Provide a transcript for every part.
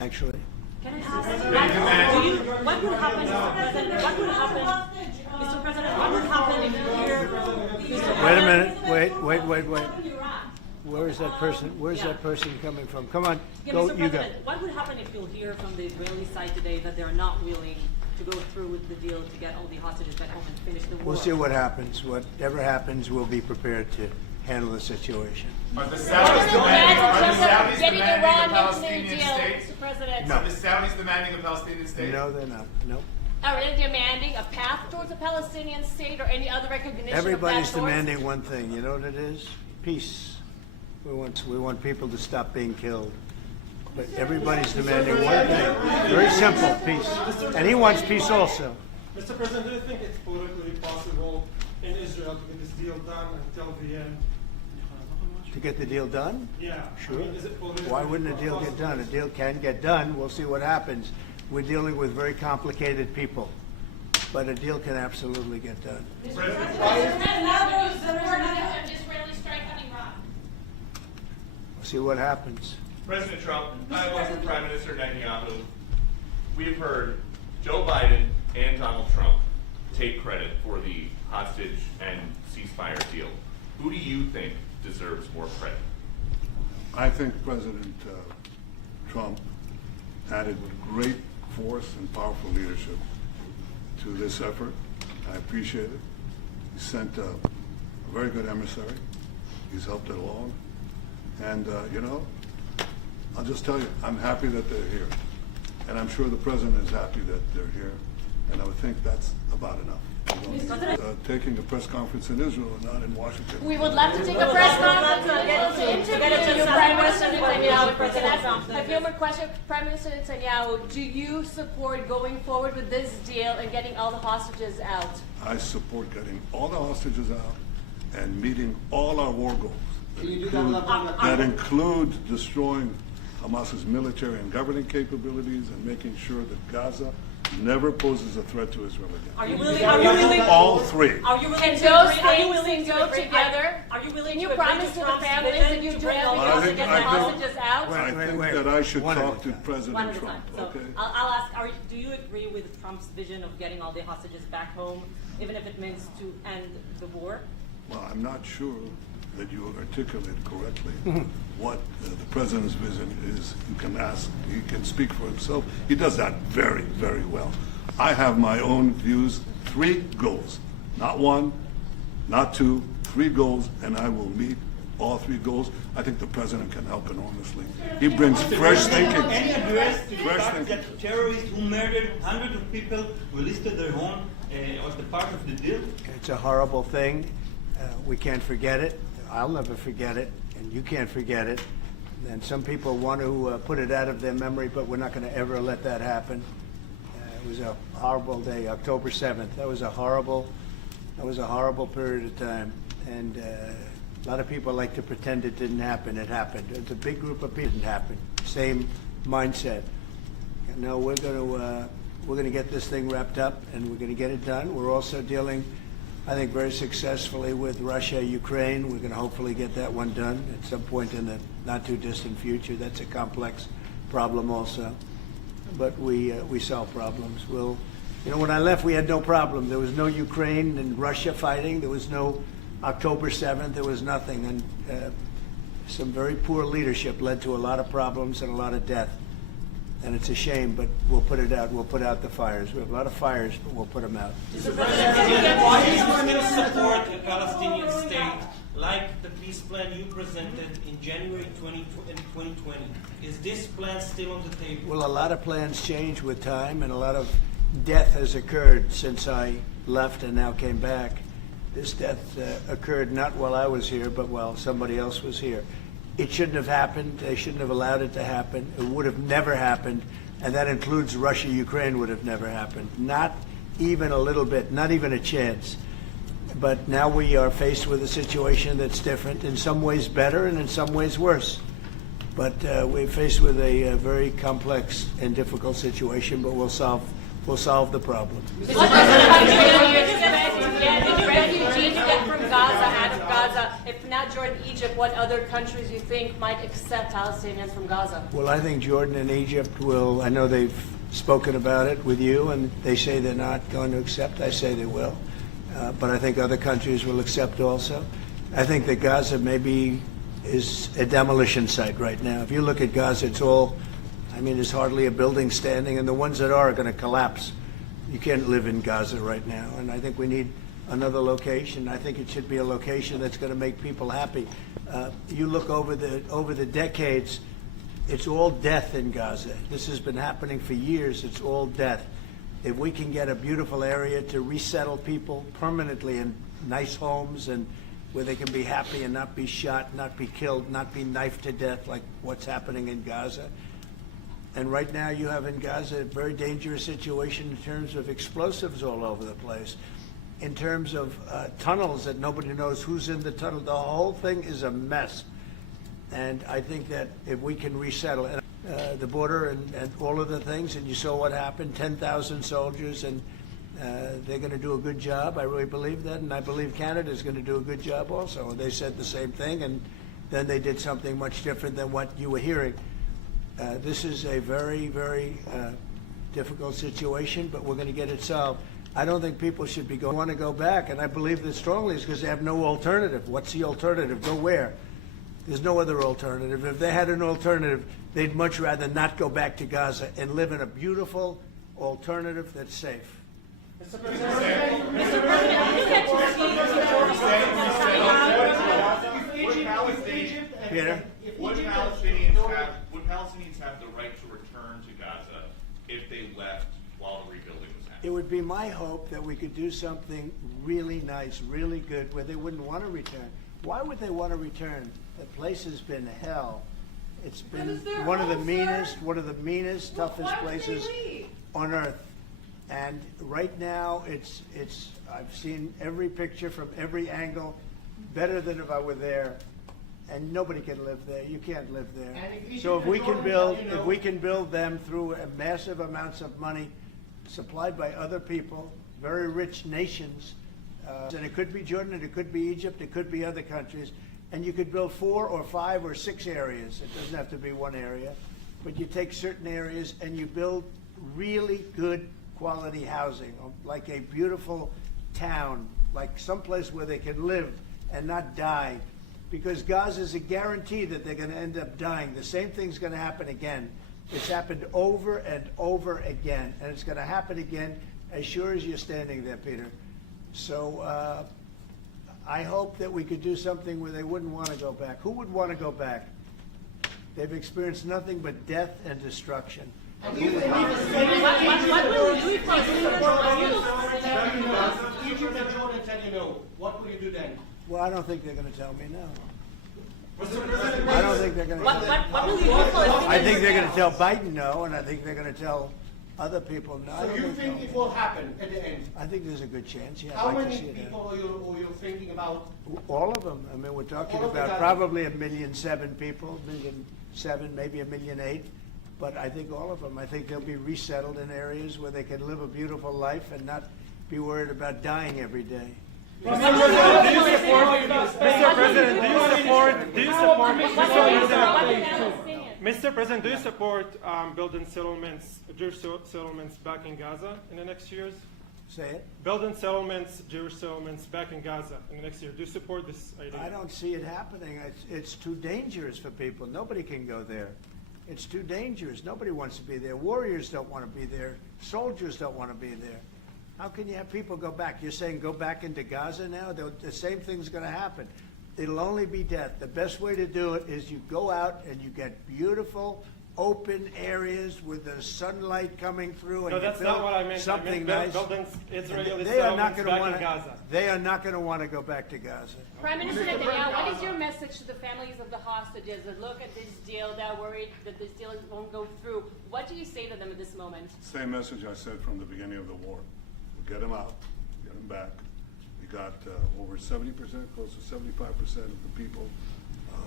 actually. Can I ask, what would happen, Mr. President, Mr. President, what would happen if you hear... Wait a minute, wait. Where's that person coming from? Come on, Yeah, go, Mr. you go. President, what would happen if you'll hear from the Israeli side today that they're not willing to go through with the deal to get all the hostages back home and finish the war? We'll see what happens. Whatever happens, we'll be prepared to handle the situation. Are the Saudis demanding a Palestinian deal, state? Mr. President. No. Are the Saudis demanding a Palestinian state? No, they're not. No. Are they demanding a path towards a Palestinian state or any other recognition Everybody's of that sort? demanding one thing. You know what it is? Peace. We want people to stop being killed. But everybody's demanding one thing. Very simple, peace. And he wants peace also. Mr. President, do you think it's politically possible in Israel to get this deal done until the end? To get the deal done? Yeah. Sure. I mean, is it politically Why wouldn't a deal get done? A deal can get done. We'll see what happens. We're dealing with very complicated people. But a deal can absolutely get done. Israeli strike on Iran. We'll see what happens. President Trump, I work with Prime Minister Netanyahu. We've heard Joe Biden and Donald Trump take credit for the hostage and ceasefire deal. Who do you think deserves more credit? I think President Trump added great force and powerful leadership to this effort. I appreciate it. He sent a very good emissary. He's helped it along. And, I'll just tell you, I'm happy that they're here. And I'm sure the President is happy that they're here. And I would think that's about enough. Taking a press conference in Israel and not in Washington. We would love to take a press conference to interview you, Prime Minister Netanyahu. Can I ask a few more questions? Prime Minister Netanyahu, do you support going forward with this deal and getting all the hostages out? I support getting all the hostages out and meeting all our war goals. That include destroying Hamas's military and governing capabilities and making sure that Gaza never poses a threat to Israel again. Are you willing? All three. Are you willing And to those agree? Are you things willing can to go agree? together? Are you willing Can you to agree promise to the Trump's families vision that you to do bring all the everything to get the I think- hostages out? I think wait. that I should One at a talk to time. One President at a Trump, time. So okay? I'll ask, do you agree with Trump's vision of getting all the hostages back home, even if it means to end the war? Well, I'm not sure that you articulated correctly what the President's vision is. You can ask, he can speak for himself. He does that very, very well. I have my own views, 3 goals. Not 1, not 2, 3 goals, and I will meet all 3 goals. I think the President can help enormously. He brings fresh thinking. Any address to the Fresh fact thinking. that terrorists who murdered hundreds of people released their home was the part of the deal? It's a horrible thing. We can't forget it. I'll never forget it, and you can't forget it. And some people want to put it out of their memory, but we're not going to ever let that happen. It was a horrible day, October 7th. That was a horrible period of time. And a lot of people like to pretend it didn't happen. It happened. It's a big group of people. It didn't happen. Same mindset. No, we're going to get this thing wrapped up, and we're going to get it done. We're also dealing, I think, very successfully with Russia, Ukraine. We're going to hopefully get that one done at some point in the not too distant future. That's a complex problem also. But we solve problems. When I left, we had no problem. There was no Ukraine and Russia fighting. There was no October 7th. There was nothing. And some very poor leadership led to a lot of problems and a lot of death. And it's a shame, but we'll put it out. We'll put out the fires. We have a lot of fires, but we'll put them out. Why do you still support a Palestinian state like the peace plan you presented in January 2020? Is this plan still on the table? Well, a lot of plans change with time, and a lot of death has occurred since I left and now came back. This death occurred not while I was here, but while somebody else was here. It shouldn't have happened. They shouldn't have allowed it to happen. It would have never happened, and that includes Russia, Ukraine would have never happened. Not even a little bit, not even a chance. But now we are faced with a situation that's different, in some ways better and in some ways worse. But we're faced with a very complex and difficult situation, but we'll solve we'll solve the problem. Mr. President, did refugees get from Gaza out of Gaza? If not Jordan, Egypt, what other countries you think might accept Palestinians from Gaza? Well, I think Jordan and Egypt will. I know they've spoken about it with you, and they say they're not going to accept. I say they will. But I think other countries will accept also. I think that Gaza maybe is a demolition site right now. If you look at Gaza, it's all, I mean, there's hardly a building standing, and the ones that are going to collapse. You can't live in Gaza right now, and I think we need another location. I think it should be a location that's going to make people happy. You look over the decades, it's all death in Gaza. This has been happening for years. It's all death. If we can get a beautiful area to resettle people permanently in nice homes and where they can be happy and not be shot, not be killed, not be knifed to death like what's happening in Gaza. And right now you have in Gaza a very dangerous situation in terms of explosives all over the place, in terms of tunnels that nobody knows who's in the tunnel. The whole thing is a mess. And I think that if we can resettle the border and all of the things, and you saw what happened, 10,000 soldiers, and they're going to do a good job. I really believe that, and I believe Canada is going to do a good job also. They said the same thing, and then they did something much different than what you were hearing. This is a very, very difficult situation, but we're going to get it solved. I don't think people should be want to go back, and I believe that strongly is because they have no alternative. What's the alternative? Go where? There's no other alternative. If they had an alternative, they'd much rather not go back to Gaza and live in a beautiful alternative that's safe. Mr. President, Peter? Would Palestinians have the right to return to Gaza if they left while the rebuilding was happening? It would be my hope that we could do something really nice, really good, where they wouldn't want to return. Why would they want to return? The place has been hell. It's been one of the meanest, toughest places on earth. And right now, I've seen every picture from every angle, better than if I were there. And nobody can live there. You can't live there. So if we can build them through massive amounts of money supplied by other people, very rich nations, and it could be Jordan, and it could be Egypt, it could be other countries, and you could build 4 or 5 or 6 areas. It doesn't have to be one area, but you take certain areas and you build really good quality housing, like a beautiful town, like someplace where they can live and not die. Because Gaza is a guarantee that they're going to end up dying. The same thing's going to happen again. It's happened over and over again, and it's going to happen again as sure as you're standing there, Peter. So I hope that we could do something where they wouldn't want to go back. Who would want to go back? They've experienced nothing but death and destruction. What will you do if Egypt and Jordan tell you no? What will you do then? Well, I don't think they're going to tell me no. Mr. President, I don't think they're going to tell me no. What will you do for I think they're going to tell Biden no, and I think they're going to tell other people no. I so don't you think so. it will happen at the end? I think there's a good chance, yeah. How I'd like many to see it people are you thinking about? happen. All of them. I mean, we're talking All of the about guys. probably 1.7 million people, 1.7 million, maybe 1.8 million. But I think all of them. I think they'll be resettled in areas where they can live a beautiful life and not be worried about dying every day. Mr. President, do you support building settlements, Jewish settlements back in Gaza in the next years? Say it. Building settlements, Jewish settlements back in Gaza in the next year. Do you support this idea? I don't see it happening. It's too dangerous for people. Nobody can go there. It's too dangerous. Nobody wants to be there. Warriors don't want to be there. Soldiers don't want to be there. How can you have people go back? You're saying go back into Gaza now? The same thing's going to happen. It'll only be death. The best way to do it is you go out and you get beautiful, open areas with the sunlight coming through. And No, that's not what I meant. Something I meant nice. building Israeli They are not settlements going to back want in Gaza. They are not going to want to go back to Gaza. Prime Minister Netanyahu, what is your message to the families of the hostages that look at this deal, that are worried that this deal won't go through? What do you say to them at this moment? Same message I said from the beginning of the war. We'll get them out, get them back. We got over 70%, close to 75% of the people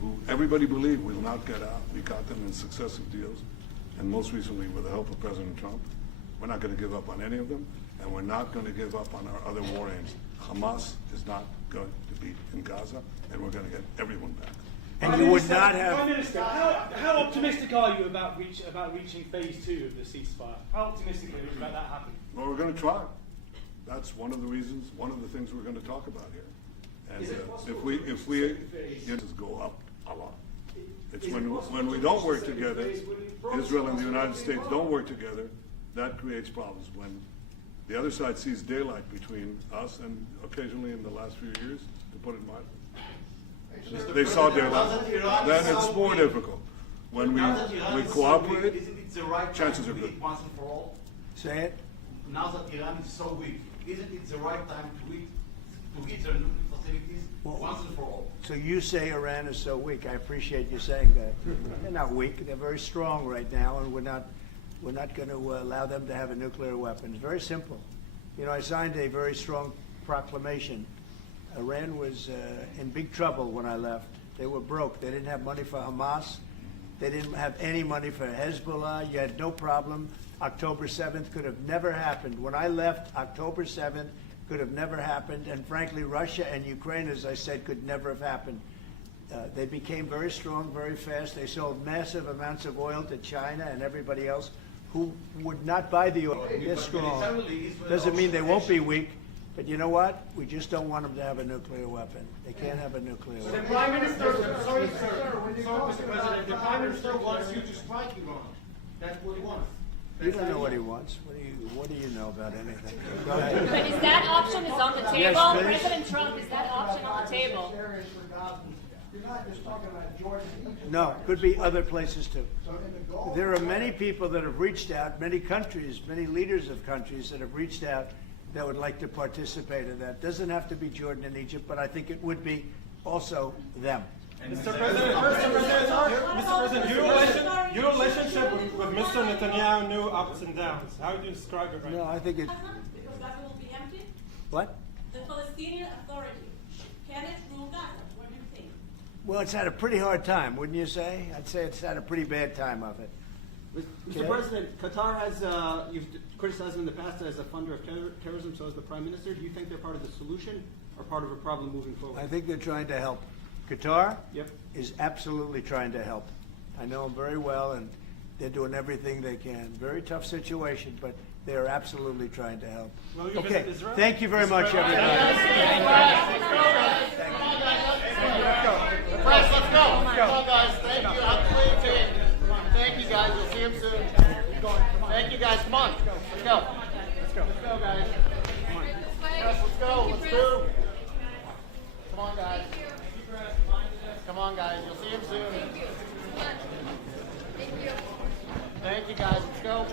who everybody believed will not get out. We got them in successive deals, and most recently with the help of President Trump. We're not going to give up on any of them, and we're not going to give up on our other war aims. Hamas is not going to be in Gaza, and we're going to get everyone back. And you would not Prime have, Minister, how optimistic are you about reaching phase 2 of the ceasefire? How optimistic are you about that happening? Well, we're going to try. That's one of the reasons, one of the things we're going to talk about here. And if we just go up a lot. It's when we don't work together, Israel and the United States don't work together, that creates problems. When the other side sees daylight between us and occasionally in the last few years, to put it mildly, they saw daylight, then it's more difficult. When we cooperate, isn't it the right chances time are to good. eat once and for all? say it, Now that Iran is so weak, isn't it the right time to hit their nuclear facilities once and for all? so you say Iran is so weak. I appreciate you saying that. They're not weak. They're very strong right now, and we're not going to allow them to have a nuclear weapon. It's very simple. You know, I signed a very strong proclamation. Iran was in big trouble when I left. They were broke. They didn't have money for Hamas. They didn't have any money for Hezbollah. You had no problem. October 7th could have never happened. When I left, October 7th could have never happened. And frankly, Russia and Ukraine, as I said, could never have happened. They became very strong very fast. They sold massive amounts of oil to China and everybody else who would not buy the oil. They're strong. Doesn't mean they won't be weak. But you know what? We just don't want them to have a nuclear weapon. They can't have a nuclear The weapon. Prime Minister, sorry, Mr. President, the Prime Minister wants you to strike Iran. That's what he wants. You don't know what he wants. What do you know about anything? Go ahead. But is that option is on the table? Yes, please. President Trump, is that option on the table? You're not just talking about Jordan and Egypt. No, could be other places too. So in the Gulf. There are many people that have reached out, many countries, many leaders of countries that have reached out that would like to participate in that. Doesn't have to be Jordan and Egypt, but I think it would be also them. Mr. President, your relationship with Mr. Netanyahu knew ups and downs. How would you describe it right No, now? I think it. Because Gaza will be empty. What? The Palestinian Authority, can it rule Gaza? What do you think? Well, it's had a pretty hard time, wouldn't you say? I'd say it's had a pretty bad time of it. Mr. Okay. President, Qatar has, you've criticized them in the past as a funder of terrorism, so as the Prime Minister. Do you think they're part of the solution or part of a problem moving forward? I think they're trying to help. Qatar Yep. is absolutely trying to help. I know them very well, and they're doing everything they can. Very tough situation, but they are absolutely trying to help. Will you Okay, visit Israel? thank you very much, everybody. Press, let's go. Come on, guys. Thank you. I'm clean team. Thank you, guys. We'll see him soon. Thank you, guys. Come on. Let's go. Let's go, guys. Yes, let's go. Let's move. Come on, guys. Come on, guys. You'll see him soon. Thank you. Thank you, guys. Let's go.